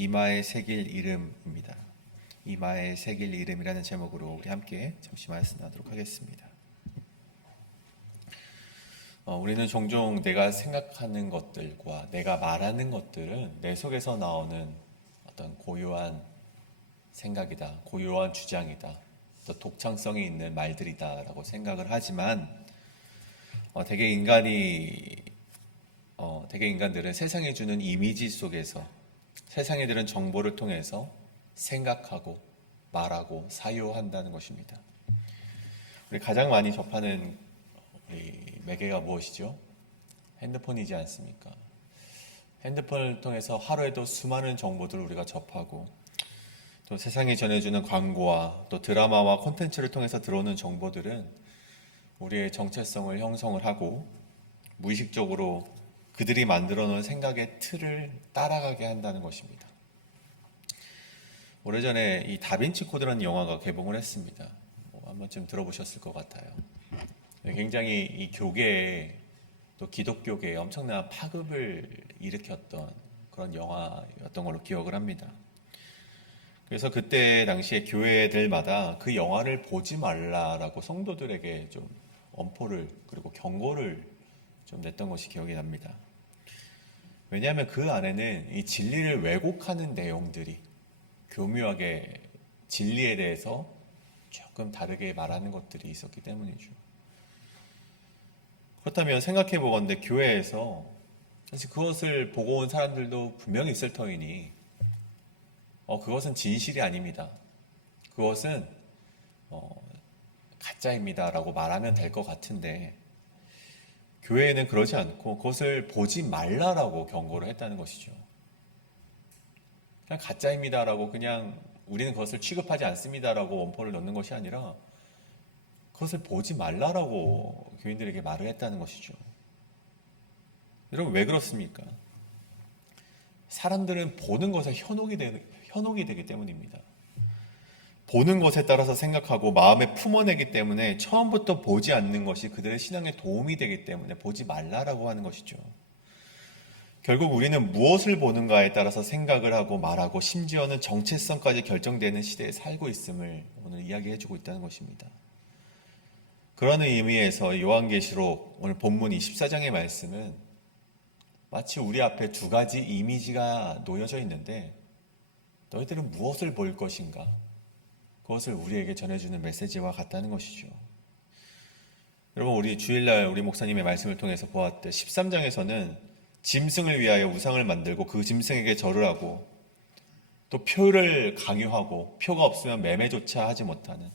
이마에 새길 이름입니다. 이마에 새길 이름이라는 제목으로 우리 함께 잠시 말씀 나누도록 하겠습니다. 우리는 종종 내가 생각하는 것들과 내가 말하는 것들은 내 속에서 나오는 어떤 고유한 생각이다, 고유한 주장이다, 또 독창성이 있는 말들이다라고 생각을 하지만 대개 인간들은 세상이 주는 이미지 속에서 세상에 들은 정보를 통해서 생각하고 말하고 사유한다는 것입니다. 우리 가장 많이 접하는 매개가 무엇이죠? 핸드폰이지 않습니까? 핸드폰을 통해서 하루에도 수많은 정보들을 우리가 접하고 또 세상이 전해주는 광고와 또 드라마와 콘텐츠를 통해서 들어오는 정보들은 우리의 정체성을 형성을 하고 무의식적으로 그들이 만들어 놓은 생각의 틀을 따라가게 한다는 것입니다. 오래전에 이 다빈치 코드라는 영화가 개봉을 했습니다. 한 번쯤 들어보셨을 것 같아요. 굉장히 이 교계에 또 기독교계에 엄청난 파급을 일으켰던 그런 영화였던 걸로 기억을 합니다. 그래서 그때 당시에 교회들마다 그 영화를 보지 말라라고 성도들에게 좀 엄포를 그리고 경고를 좀 냈던 것이 기억이 납니다. 왜냐하면 그 안에는 이 진리를 왜곡하는 내용들이 교묘하게 진리에 대해서 조금 다르게 말하는 것들이 있었기 때문이죠. 그렇다면 생각해 보건대 교회에서 사실 그것을 보고 온 사람들도 분명히 있을 터이니 그것은 진실이 아닙니다. 그것은 가짜입니다 라고 말하면 될 것 같은데 교회에는 그러지 않고 그것을 보지 말라라고 경고를 했다는 것이죠. 그냥 가짜입니다 라고 그냥 우리는 그것을 취급하지 않습니다 라고 원포를 넣는 것이 아니라 그것을 보지 말라라고 교인들에게 말을 했다는 것이죠. 여러분 왜 그렇습니까? 사람들은 보는 것에 현혹이 되기 때문입니다. 보는 것에 따라서 생각하고 마음에 품어내기 때문에 처음부터 보지 않는 것이 그들의 신앙에 도움이 되기 때문에 보지 말라라고 하는 것이죠. 결국 우리는 무엇을 보는가에 따라서 생각을 하고 말하고 심지어는 정체성까지 결정되는 시대에 살고 있음을 오늘 이야기해주고 있다는 것입니다. 그런 의미에서 요한계시록 오늘 본문 24장의 말씀은 마치 우리 앞에 두 가지 이미지가 놓여져 있는데 너희들은 무엇을 볼 것인가? 그것을 우리에게 전해주는 메시지와 같다는 것이죠. 여러분 우리 주일날 우리 목사님의 말씀을 통해서 보았듯 13장에서는 짐승을 위하여 우상을 만들고 그 짐승에게 절을 하고 또 표를 강요하고 표가 없으면 매매조차 하지 못하는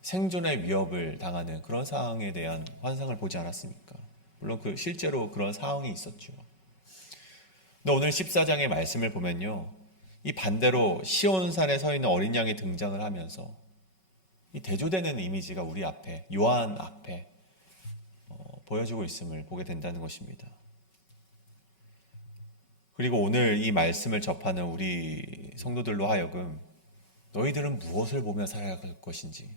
생존의 위협을 당하는 그런 상황에 대한 환상을 보지 않았습니까? 물론 실제로 그런 상황이 있었죠. 근데 오늘 14장의 말씀을 보면요. 이 반대로 시온산에 서 있는 어린 양이 등장을 하면서 이 대조되는 이미지가 우리 앞에 요한 앞에 보여지고 있음을 보게 된다는 것입니다. 그리고 오늘 이 말씀을 접하는 우리 성도들로 하여금 너희들은 무엇을 보며 살아갈 것인지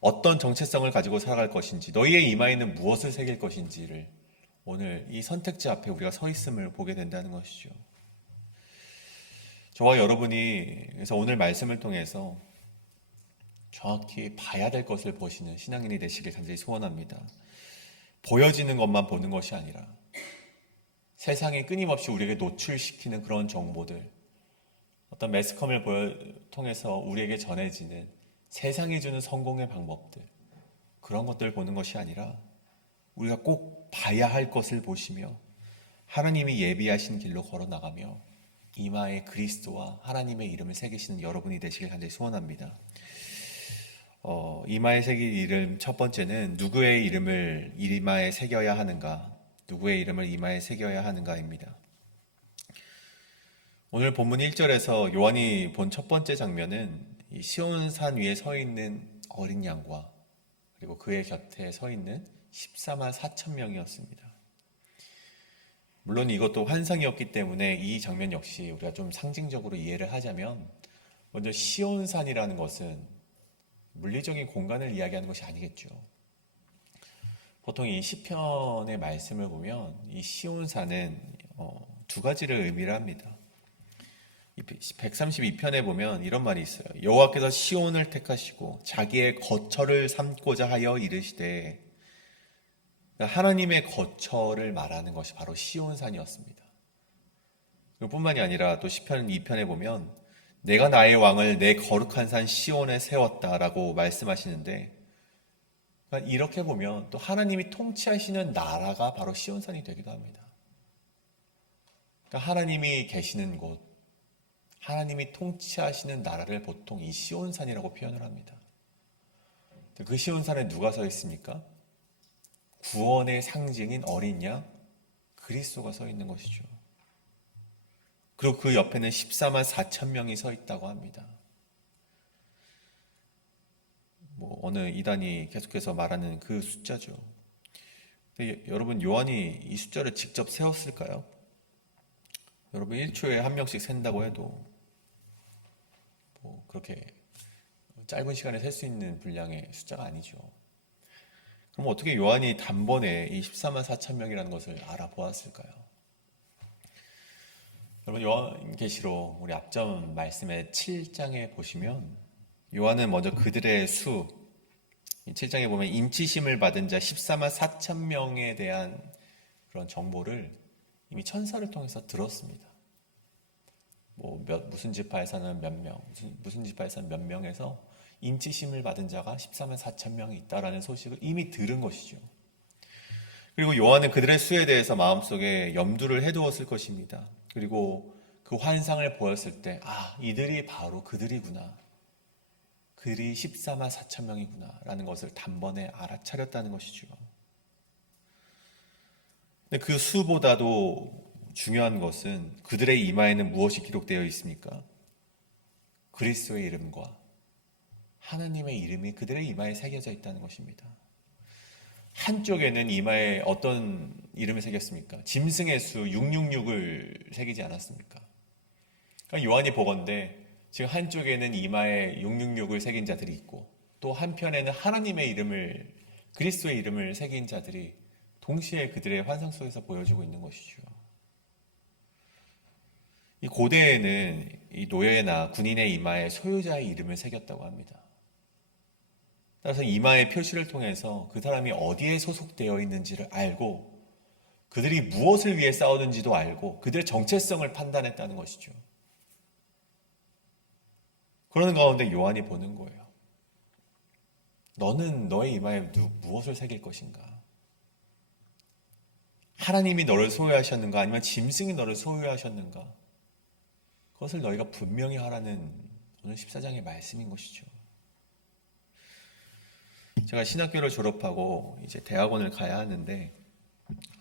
어떤 정체성을 가지고 살아갈 것인지 너희의 이마에는 무엇을 새길 것인지를 오늘 이 선택지 앞에 우리가 서 있음을 보게 된다는 것이죠. 저와 여러분이 그래서 오늘 말씀을 통해서 정확히 봐야 될 것을 보시는 신앙인이 되시길 간절히 소원합니다. 보여지는 것만 보는 것이 아니라 세상에 끊임없이 우리에게 노출시키는 그런 정보들, 어떤 매스컴을 통해서 우리에게 전해지는 세상이 주는 성공의 방법들, 그런 것들을 보는 것이 아니라 우리가 꼭 봐야 할 것을 보시며 하나님이 예비하신 길로 걸어나가며 이마에 그리스도와 하나님의 이름을 새기시는 여러분이 되시길 간절히 소원합니다. 이마에 새길 이름 첫 번째는 누구의 이름을 이마에 새겨야 하는가, 누구의 이름을 이마에 새겨야 하는가입니다. 오늘 본문 1절에서 요한이 본 첫 번째 장면은 이 시온산 위에 서 있는 어린 양과 그리고 그의 곁에 서 있는 14만 4천 명이었습니다. 물론 이것도 환상이었기 때문에 이 장면 역시 우리가 좀 상징적으로 이해를 하자면 먼저 시온산이라는 것은 물리적인 공간을 이야기하는 것이 아니겠죠. 보통 이 시편의 말씀을 보면 이 시온산은 두 가지를 의미를 합니다. 132편에 보면 이런 말이 있어요. 여호와께서 시온을 택하시고 자기의 거처를 삼고자 하여 이르시되, 그러니까 하나님의 거처를 말하는 것이 바로 시온산이었습니다. 뿐만이 아니라 또 시편 2편에 보면 내가 나의 왕을 내 거룩한 산 시온에 세웠다라고 말씀하시는데, 그러니까 이렇게 보면 또 하나님이 통치하시는 나라가 바로 시온산이 되기도 합니다. 그러니까 하나님이 계시는 곳, 하나님이 통치하시는 나라를 보통 이 시온산이라고 표현을 합니다. 그 시온산에 누가 서 있습니까? 구원의 상징인 어린 양 그리스도가 서 있는 것이죠. 그리고 그 옆에는 14만 4천 명이 서 있다고 합니다. 어느 이단이 계속해서 말하는 그 숫자죠. 여러분, 요한이 이 숫자를 직접 세웠을까요? 여러분, 1초에 한 명씩 센다고 해도 그렇게 짧은 시간에 셀 수 있는 분량의 숫자가 아니죠. 그럼 어떻게 요한이 단번에 이 14만 4천 명이라는 것을 알아보았을까요? 여러분, 요한계시록 우리 앞전 말씀의 7장에 보시면 요한은 먼저 그들의 수, 7장에 보면 인치심을 받은 자 14만 4천 명에 대한 그런 정보를 이미 천사를 통해서 들었습니다. 무슨 지파에서는 몇 명, 무슨 지파에서는 몇 명에서 인치심을 받은 자가 14만 4천 명이 있다라는 소식을 이미 들은 것이죠. 그리고 요한은 그들의 수에 대해서 마음속에 염두를 해두었을 것입니다. 그리고 그 환상을 보였을 때, 이들이 바로 그들이구나. 그들이 14만 4천 명이구나 라는 것을 단번에 알아차렸다는 것이죠. 근데 그 수보다도 중요한 것은 그들의 이마에는 무엇이 기록되어 있습니까? 그리스도의 이름과 하나님의 이름이 그들의 이마에 새겨져 있다는 것입니다. 한쪽에는 이마에 어떤 이름을 새겼습니까? 짐승의 수 666을 새기지 않았습니까? 그러니까 요한이 보건대 지금 한쪽에는 이마에 666을 새긴 자들이 있고, 또 한편에는 하나님의 이름을, 그리스도의 이름을 새긴 자들이 동시에 그들의 환상 속에서 보여주고 있는 것이죠. 이 고대에는 이 노예나 군인의 이마에 소유자의 이름을 새겼다고 합니다. 따라서 이마의 표시를 통해서 그 사람이 어디에 소속되어 있는지를 알고, 그들이 무엇을 위해 싸우는지도 알고 그들의 정체성을 판단했다는 것이죠. 그러는 가운데 요한이 보는 거예요. 너는 너의 이마에 무엇을 새길 것인가? 하나님이 너를 소유하셨는가? 아니면 짐승이 너를 소유하셨는가? 그것을 너희가 분명히 하라는 오늘 14장의 말씀인 것이죠. 제가 신학교를 졸업하고 이제 대학원을 가야 하는데,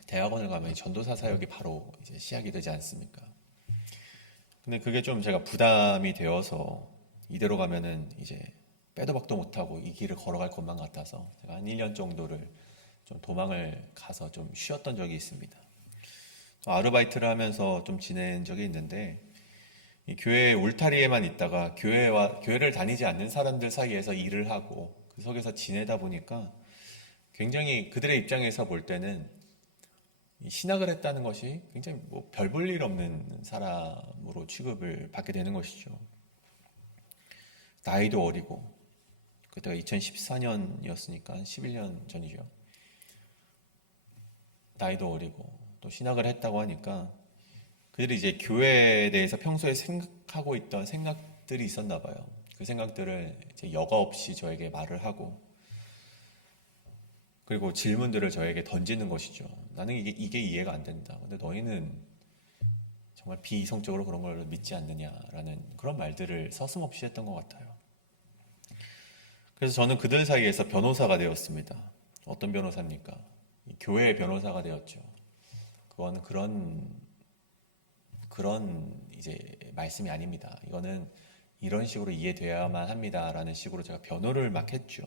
대학원을 가면 전도사 사역이 바로 이제 시작이 되지 않습니까? 근데 그게 좀 제가 부담이 되어서 이대로 가면은 이제 빼도 박도 못하고 이 길을 걸어갈 것만 같아서 제가 한 1년 정도를 좀 도망을 가서 좀 쉬었던 적이 있습니다. 또 아르바이트를 하면서 좀 지낸 적이 있는데, 이 교회 울타리에만 있다가 교회를 다니지 않는 사람들 사이에서 일을 하고 그 속에서 지내다 보니까 굉장히 그들의 입장에서 볼 때는 신학을 했다는 것이 굉장히 별 볼 일 없는 사람으로 취급을 받게 되는 것이죠. 나이도 어리고, 그때가 2014년이었으니까 11년 전이죠. 나이도 어리고 또 신학을 했다고 하니까 그들이 이제 교회에 대해서 평소에 생각하고 있던 생각들이 있었나 봐요. 그 생각들을 이제 여과 없이 저에게 말을 하고, 그리고 질문들을 저에게 던지는 것이죠. 나는 이게 이해가 안 된다. 근데 너희는 정말 비이성적으로 그런 걸 믿지 않느냐라는 그런 말들을 서슴없이 했던 것 같아요. 그래서 저는 그들 사이에서 변호사가 되었습니다. 어떤 변호사입니까? 교회의 변호사가 되었죠. 그건 그런 이제 말씀이 아닙니다. 이거는 이런 식으로 이해되어야만 합니다라는 식으로 제가 변호를 막 했죠.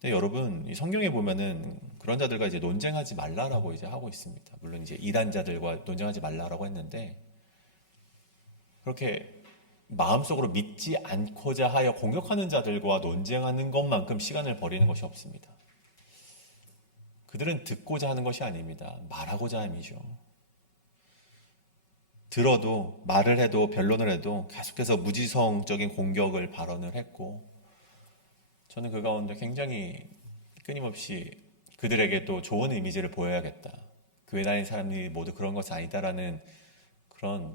근데 여러분, 이 성경에 보면은 그런 자들과 이제 논쟁하지 말라라고 이제 하고 있습니다. 물론 이제 이단자들과 논쟁하지 말라라고 했는데, 그렇게 마음속으로 믿지 않고자 하여 공격하는 자들과 논쟁하는 것만큼 시간을 버리는 것이 없습니다. 그들은 듣고자 하는 것이 아닙니다. 말하고자 함이죠. 들어도 말을 해도 변론을 해도 계속해서 무지성적인 공격을 발언을 했고, 저는 그 가운데 굉장히 끊임없이 그들에게 또 좋은 이미지를 보여야겠다. 교회 다니는 사람들이 모두 그런 것이 아니다라는 그런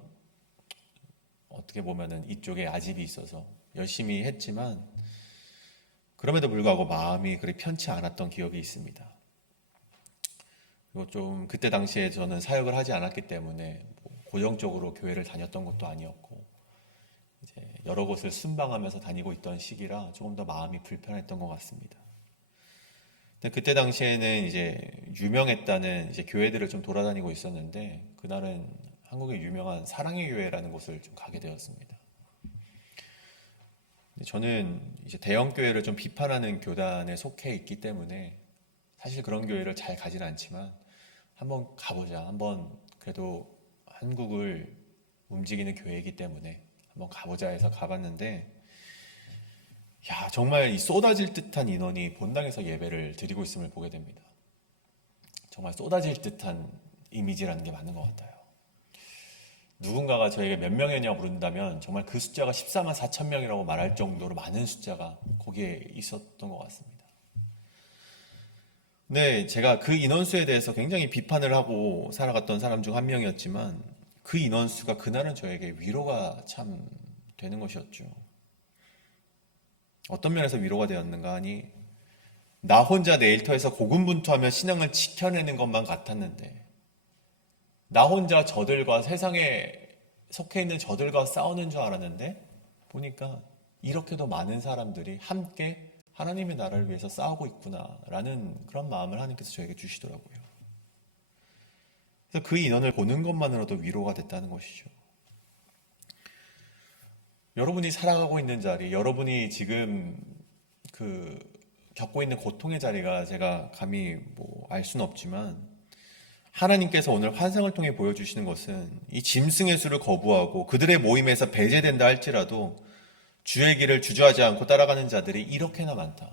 어떻게 보면은 이쪽에 아집이 있어서 열심히 했지만 그럼에도 불구하고 마음이 그리 편치 않았던 기억이 있습니다. 그리고 좀 그때 당시에 저는 사역을 하지 않았기 때문에 뭐 고정적으로 교회를 다녔던 것도 아니었고 이제 여러 곳을 순방하면서 다니고 있던 시기라 조금 더 마음이 불편했던 것 같습니다. 근데 그때 당시에는 이제 유명했다는 이제 교회들을 좀 돌아다니고 있었는데 그날은 한국의 유명한 사랑의 교회라는 곳을 좀 가게 되었습니다. 근데 저는 이제 대형 교회를 좀 비판하는 교단에 속해 있기 때문에 사실 그런 교회를 잘 가진 않지만 한번 가보자. 한번 그래도 한국을 움직이는 교회이기 때문에 한번 가보자 해서 가봤는데 야, 정말 이 쏟아질 듯한 인원이 본당에서 예배를 드리고 있음을 보게 됩니다. 정말 쏟아질 듯한 이미지라는 게 맞는 것 같아요. 누군가가 저에게 몇 명이냐고 물은다면 정말 그 숫자가 14만 4천 명이라고 말할 정도로 많은 숫자가 거기에 있었던 것 같습니다. 네, 제가 그 인원수에 대해서 굉장히 비판을 하고 살아갔던 사람 중 한 명이었지만 그 인원수가 그날은 저에게 위로가 참 되는 것이었죠. 어떤 면에서 위로가 되었는가 하니 나 혼자 내 일터에서 고군분투하며 신앙을 지켜내는 것만 같았는데 나 혼자 저들과 세상에 속해 있는 저들과 싸우는 줄 알았는데 보니까 이렇게도 많은 사람들이 함께 하나님의 나라를 위해서 싸우고 있구나라는 그런 마음을 하나님께서 저에게 주시더라고요. 그래서 그 인원을 보는 것만으로도 위로가 됐다는 것이죠. 여러분이 살아가고 있는 자리, 여러분이 지금 겪고 있는 고통의 자리가 제가 감히 뭐 알 수는 없지만 하나님께서 오늘 환상을 통해 보여주시는 것은 이 짐승의 수를 거부하고 그들의 모임에서 배제된다 할지라도 주의 길을 주저하지 않고 따라가는 자들이 이렇게나 많다.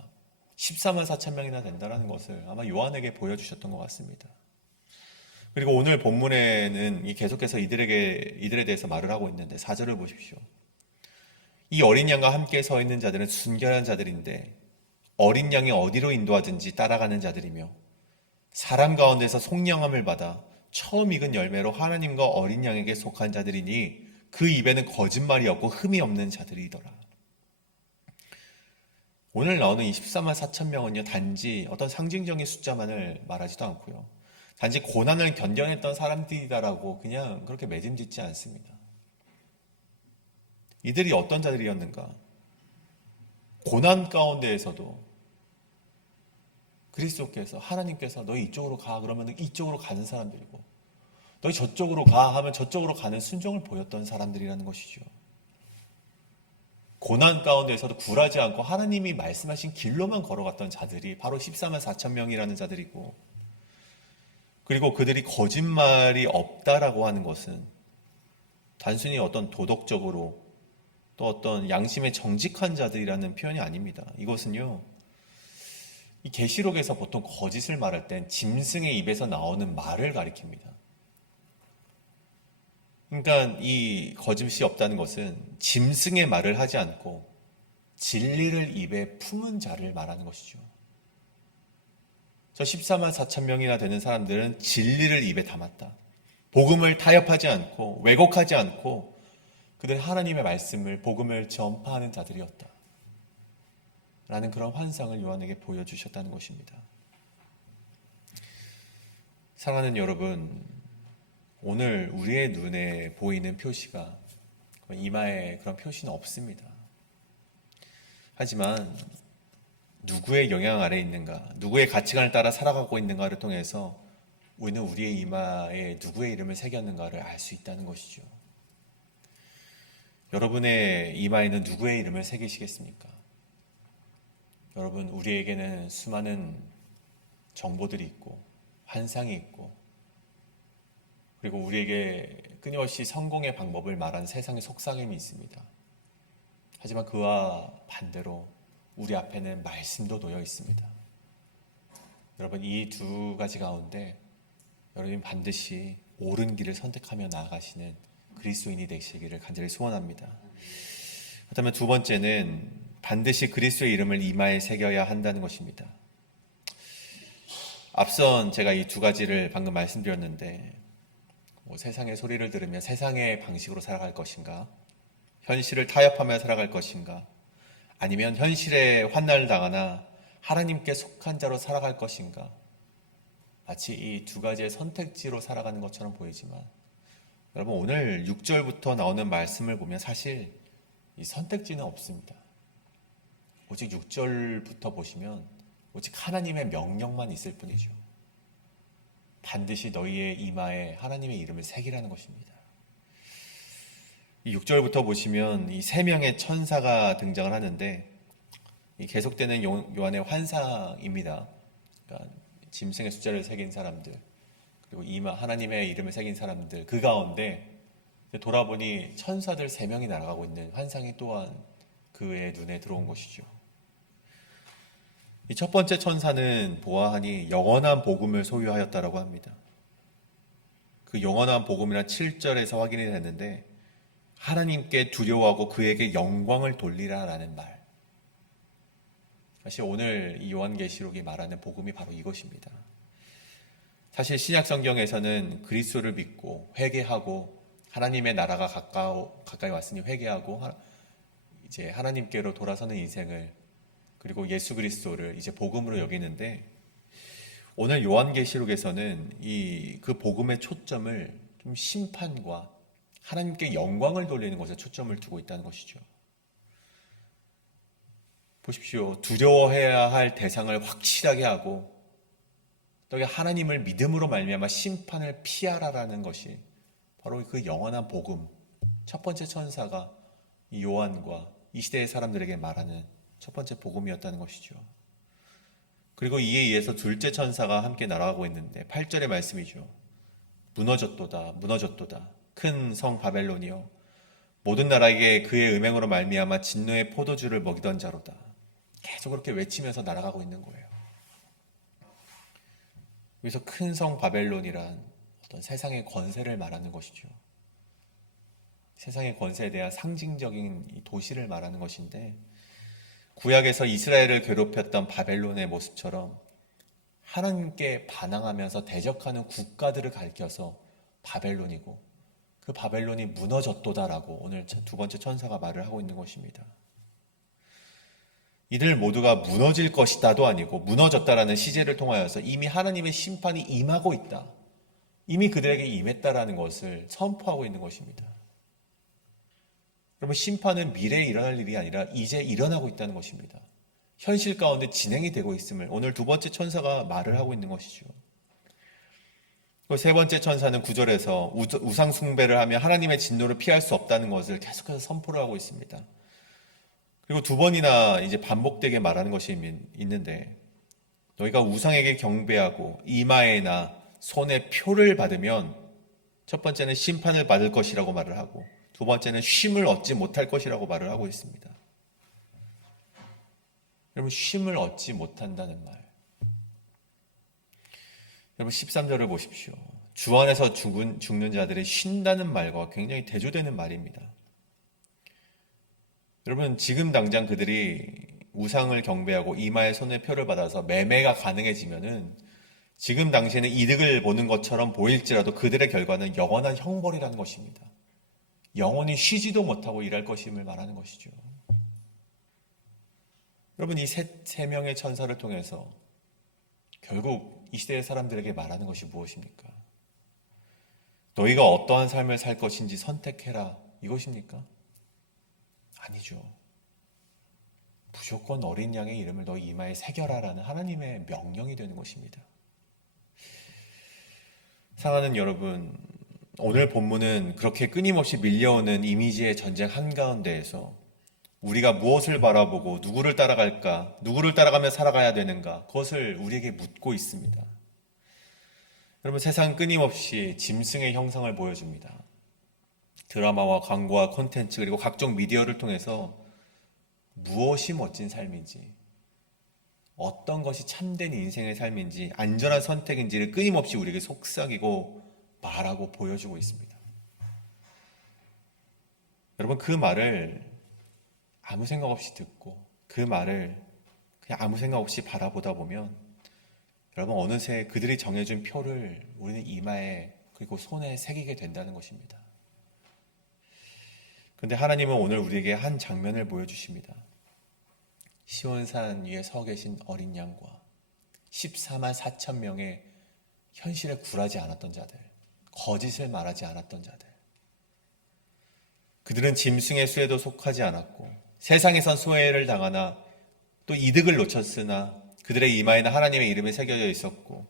14만 4천 명이나 된다는 것을 아마 요한에게 보여주셨던 것 같습니다. 그리고 오늘 본문에는 계속해서 이들에 대해서 말을 하고 있는데 4절을 보십시오. 이 어린 양과 함께 서 있는 자들은 순결한 자들인데 어린 양이 어디로 인도하든지 따라가는 자들이며 사람 가운데서 속량함을 받아 처음 익은 열매로 하나님과 어린 양에게 속한 자들이니 그 입에는 거짓말이 없고 흠이 없는 자들이더라. 오늘 나오는 24만 4천 명은요, 단지 어떤 상징적인 숫자만을 말하지도 않고요. 단지 고난을 견뎌냈던 사람들이다라고 그냥 그렇게 매짐짓지 않습니다. 이들이 어떤 자들이었는가? 고난 가운데에서도 그리스도께서 하나님께서 너희 이쪽으로 가 그러면 이쪽으로 가는 사람들이고 너희 저쪽으로 가 하면 저쪽으로 가는 순종을 보였던 사람들이라는 것이죠. 고난 가운데에서도 굴하지 않고 하나님이 말씀하신 길로만 걸어갔던 자들이 바로 14만 4천 명이라는 자들이고 그리고 그들이 거짓말이 없다라고 하는 것은 단순히 어떤 도덕적으로 또 어떤 양심에 정직한 자들이라는 표현이 아닙니다. 이것은요, 이 계시록에서 보통 거짓을 말할 땐 짐승의 입에서 나오는 말을 가리킵니다. 그러니까 이 거짓이 없다는 것은 짐승의 말을 하지 않고 진리를 입에 품은 자를 말하는 것이죠. 저 14만 4천 명이나 되는 사람들은 진리를 입에 담았다. 복음을 타협하지 않고 왜곡하지 않고 그들 하나님의 말씀을 복음을 전파하는 자들이었다. 라는 그런 환상을 요한에게 보여주셨다는 것입니다. 사랑하는 여러분, 오늘 우리의 눈에 보이는 표시가 이마에 그런 표시는 없습니다. 하지만 누구의 영향 아래 있는가, 누구의 가치관을 따라 살아가고 있는가를 통해서 우리는 우리의 이마에 누구의 이름을 새겼는가를 알 수 있다는 것이죠. 여러분의 이마에는 누구의 이름을 새기시겠습니까? 여러분, 우리에게는 수많은 정보들이 있고 환상이 있고 그리고 우리에게 끊임없이 성공의 방법을 말하는 세상의 속삭임이 있습니다. 하지만 그와 반대로 우리 앞에는 말씀도 놓여 있습니다. 여러분, 이 두 가지 가운데 여러분이 반드시 옳은 길을 선택하며 나아가시는 그리스도인이 되시기를 간절히 소원합니다. 그렇다면 두 번째는 반드시 그리스도의 이름을 이마에 새겨야 한다는 것입니다. 앞선 제가 이 두 가지를 방금 말씀드렸는데 세상의 소리를 들으며 세상의 방식으로 살아갈 것인가, 현실을 타협하며 살아갈 것인가, 아니면 현실에 환난을 당하나 하나님께 속한 자로 살아갈 것인가, 마치 이 두 가지의 선택지로 살아가는 것처럼 보이지만 여러분, 오늘 6절부터 나오는 말씀을 보면 사실 이 선택지는 없습니다. 오직 6절부터 보시면 오직 하나님의 명령만 있을 뿐이죠. 반드시 너희의 이마에 하나님의 이름을 새기라는 것입니다. 이 6절부터 보시면 이 세 명의 천사가 등장을 하는데, 이 계속되는 요한의 환상입니다. 그러니까 짐승의 숫자를 새긴 사람들, 그리고 하나님의 이름을 새긴 사람들, 그 가운데 돌아보니 천사들 3명이 날아가고 있는 환상이 또한 그의 눈에 들어온 것이죠. 이 첫 번째 천사는 보아하니 영원한 복음을 소유하였다라고 합니다. 그 영원한 복음이란 7절에서 확인이 됐는데, 하나님께 두려워하고 그에게 영광을 돌리라라는 말. 사실 오늘 이 요한계시록이 말하는 복음이 바로 이것입니다. 사실 신약 성경에서는 그리스도를 믿고 회개하고 하나님의 나라가 가까이 왔으니 회개하고 이제 하나님께로 돌아서는 인생을, 그리고 예수 그리스도를 이제 복음으로 여기는데, 오늘 요한계시록에서는 그 복음의 초점을 좀 심판과 하나님께 영광을 돌리는 것에 초점을 두고 있다는 것이죠. 보십시오. 두려워해야 할 대상을 확실하게 하고 또 하나님을 믿음으로 말미암아 심판을 피하라라는 것이 바로 그 영원한 복음, 첫 번째 천사가 이 요한과 이 시대의 사람들에게 말하는 첫 번째 복음이었다는 것이죠. 그리고 이에 의해서 둘째 천사가 함께 날아가고 있는데 8절의 말씀이죠. 무너졌도다, 무너졌도다. 큰 성 바벨론이여, 모든 나라에게 그의 음행으로 말미암아 진노의 포도주를 먹이던 자로다. 계속 그렇게 외치면서 날아가고 있는 거예요. 여기서 큰 성 바벨론이란 어떤 세상의 권세를 말하는 것이죠. 세상의 권세에 대한 상징적인 이 도시를 말하는 것인데, 구약에서 이스라엘을 괴롭혔던 바벨론의 모습처럼 하나님께 반항하면서 대적하는 국가들을 가리켜서 바벨론이고, 그 바벨론이 무너졌도다라고 오늘 두 번째 천사가 말을 하고 있는 것입니다. 이들 모두가 무너질 것이다도 아니고 무너졌다라는 시제를 통하여서 이미 하나님의 심판이 임하고 있다, 이미 그들에게 임했다라는 것을 선포하고 있는 것입니다. 여러분, 심판은 미래에 일어날 일이 아니라 이제 일어나고 있다는 것입니다. 현실 가운데 진행이 되고 있음을 오늘 두 번째 천사가 말을 하고 있는 것이죠. 그 세 번째 천사는 9절에서 우상 숭배를 하며 하나님의 진노를 피할 수 없다는 것을 계속해서 선포를 하고 있습니다. 그리고 두 번이나 이제 반복되게 말하는 것이 있는데, 너희가 우상에게 경배하고 이마에나 손에 표를 받으면 첫 번째는 심판을 받을 것이라고 말을 하고, 두 번째는 쉼을 얻지 못할 것이라고 말을 하고 있습니다. 여러분, 쉼을 얻지 못한다는 말. 여러분, 13절을 보십시오. 주 안에서 죽는 자들이 쉰다는 말과 굉장히 대조되는 말입니다. 여러분, 지금 당장 그들이 우상을 경배하고 이마에 손에 표를 받아서 매매가 가능해지면은 지금 당시에는 이득을 보는 것처럼 보일지라도 그들의 결과는 영원한 형벌이라는 것입니다. 영원히 쉬지도 못하고 일할 것임을 말하는 것이죠. 여러분, 이 세 명의 천사를 통해서 결국 이 시대의 사람들에게 말하는 것이 무엇입니까? 너희가 어떠한 삶을 살 것인지 선택해라, 이것입니까? 아니죠. 무조건 어린 양의 이름을 너희 이마에 새겨라라는 하나님의 명령이 되는 것입니다. 사랑하는 여러분, 오늘 본문은 그렇게 끊임없이 밀려오는 이미지의 전쟁 한가운데에서 우리가 무엇을 바라보고 누구를 따라갈까, 누구를 따라가며 살아가야 되는가, 그것을 우리에게 묻고 있습니다. 여러분, 세상은 끊임없이 짐승의 형상을 보여줍니다. 드라마와 광고와 콘텐츠 그리고 각종 미디어를 통해서 무엇이 멋진 삶인지, 어떤 것이 참된 인생의 삶인지, 안전한 선택인지를 끊임없이 우리에게 속삭이고 말하고 보여주고 있습니다. 여러분, 그 말을 아무 생각 없이 듣고 그 말을 그냥 아무 생각 없이 바라보다 보면 여러분, 어느새 그들이 정해준 표를 우리는 이마에 그리고 손에 새기게 된다는 것입니다. 그런데 하나님은 오늘 우리에게 한 장면을 보여주십니다. 시온산 위에 서 계신 어린 양과 14만 4천 명의 현실에 굴하지 않았던 자들, 거짓을 말하지 않았던 자들. 그들은 짐승의 수에도 속하지 않았고 세상에선 소외를 당하나 또 이득을 놓쳤으나 그들의 이마에는 하나님의 이름이 새겨져 있었고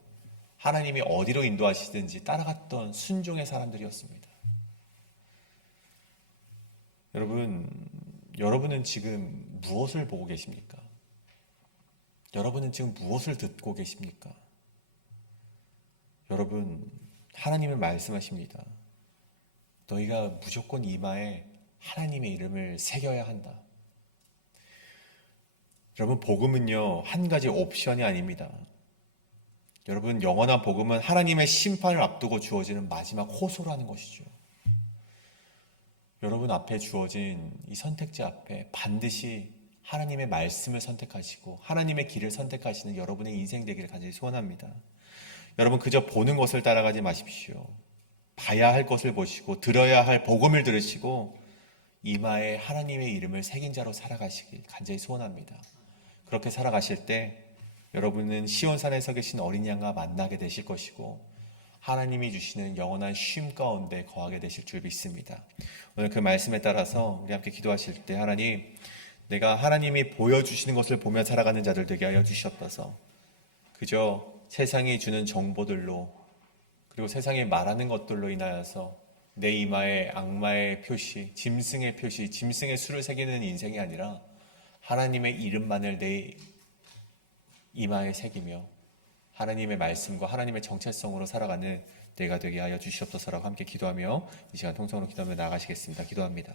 하나님이 어디로 인도하시든지 따라갔던 순종의 사람들이었습니다. 여러분은 지금 무엇을 보고 계십니까? 여러분은 지금 무엇을 듣고 계십니까? 여러분, 하나님은 말씀하십니다. 너희가 무조건 이마에 하나님의 이름을 새겨야 한다. 여러분, 복음은요, 한 가지 옵션이 아닙니다. 여러분, 영원한 복음은 하나님의 심판을 앞두고 주어지는 마지막 호소라는 것이죠. 여러분 앞에 주어진 이 선택지 앞에 반드시 하나님의 말씀을 선택하시고 하나님의 길을 선택하시는 여러분의 인생 되기를 간절히 소원합니다. 여러분, 그저 보는 것을 따라가지 마십시오. 봐야 할 것을 보시고 들어야 할 복음을 들으시고 이마에 하나님의 이름을 새긴 자로 살아가시길 간절히 소원합니다. 그렇게 살아가실 때 여러분은 시온산에 서 계신 어린 양과 만나게 되실 것이고 하나님이 주시는 영원한 쉼 가운데 거하게 되실 줄 믿습니다. 오늘 그 말씀에 따라서 우리 함께 기도하실 때 하나님, 내가 하나님이 보여주시는 것을 보며 살아가는 자들 되게 하여 주시옵소서. 그저 세상이 주는 정보들로 그리고 세상이 말하는 것들로 인하여서 내 이마에 악마의 표시, 짐승의 표시, 짐승의 수를 새기는 인생이 아니라 하나님의 이름만을 내 이마에 새기며 하나님의 말씀과 하나님의 정체성으로 살아가는 내가 되게 하여 주시옵소서라고 함께 기도하며 이 시간 통성으로 기도하며 나아가시겠습니다. 기도합니다.